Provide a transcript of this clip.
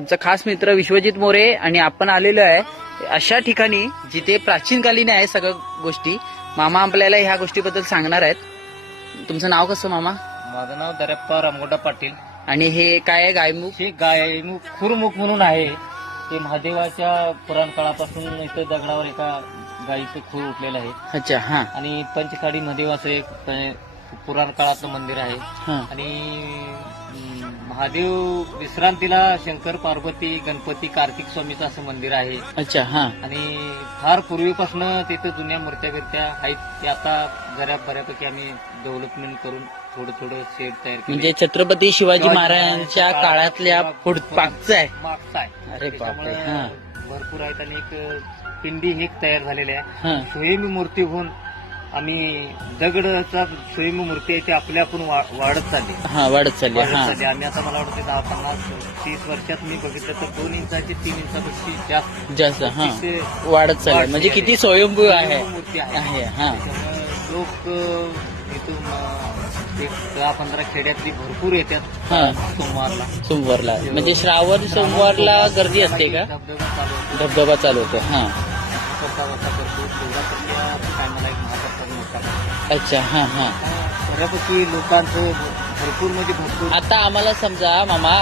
तुमचा खास मित्र विश्वजित मोरे आणि आपण आलेलो आहे अशा ठिकाणी जिथे प्राचीनकालीन आहे सगळ्या गोष्टी. मामा आपल्याला ह्या गोष्टीबद्दल सांगणार आहेत. तुमचं नाव कसं मामा? माझं नाव दर्याप्पा रामगोडा पाटील. आणि हे काय आहे गायमुख? हे गायमुख खुरमुख म्हणून आहे. ते महादेवाच्या पुराण काळापासून इथं दगडावर एका गायीचं खूर उठलेलं आहे. अच्छा. हा. आणि पंचखाडी महादेवाचं एक पुराण काळातलं मंदिर आहे. हा. आणि महादेव विश्रांतीला शंकर पार्वती गणपती कार्तिक स्वामीचं असं मंदिर आहे. अच्छा. हा. आणि फार पूर्वीपासून तिथं जुन्या मूर्त्या बिर्त्या आहेत. ते आता जरा बऱ्यापैकी आम्ही डेव्हलपमेंट करून थोडं थोडं शेड तयार केलं. म्हणजे छत्रपती शिवाजी महाराजांच्या काळातल्या मागचं आहे. मागचा आहे. अरे बापरे. त्याच्यामुळे हा. भरपूर आहेत. आणि एक पिंडी हे तयार झालेली आहे. हा. स्वयंमी मूर्ती होऊन आम्ही दगडचा स्वयंमी मूर्ती आहे ती आपल्या आपण वाढत चालली. हा. वाढत चालली. हा. आम्ही आता मला वाटतं 10-50-30 वर्षात मी बघितलं तर 2 इंचाची 3 इंचापेक्षा जास्त. हा. ते वाढत चालली म्हणजे किती स्वयंभू आहे. मूर्ती आहे. हा. त्याच्यामुळे लोक इथून एक 10-15 खेड्यातली भरपूर येतात हा. सोमवारला. म्हणजे श्रावण सोमवारला गर्दी असते का? धबधबा चालू होतो. धबधबा चालू होतो. हा. करता करतो तेवढा टायमाला एक महाप्रसाद मोठा. अच्छा. हा. हा. बऱ्यापैकी लोकांचं भरपूर म्हणजे भरपूर. आता आम्हाला समजा मामा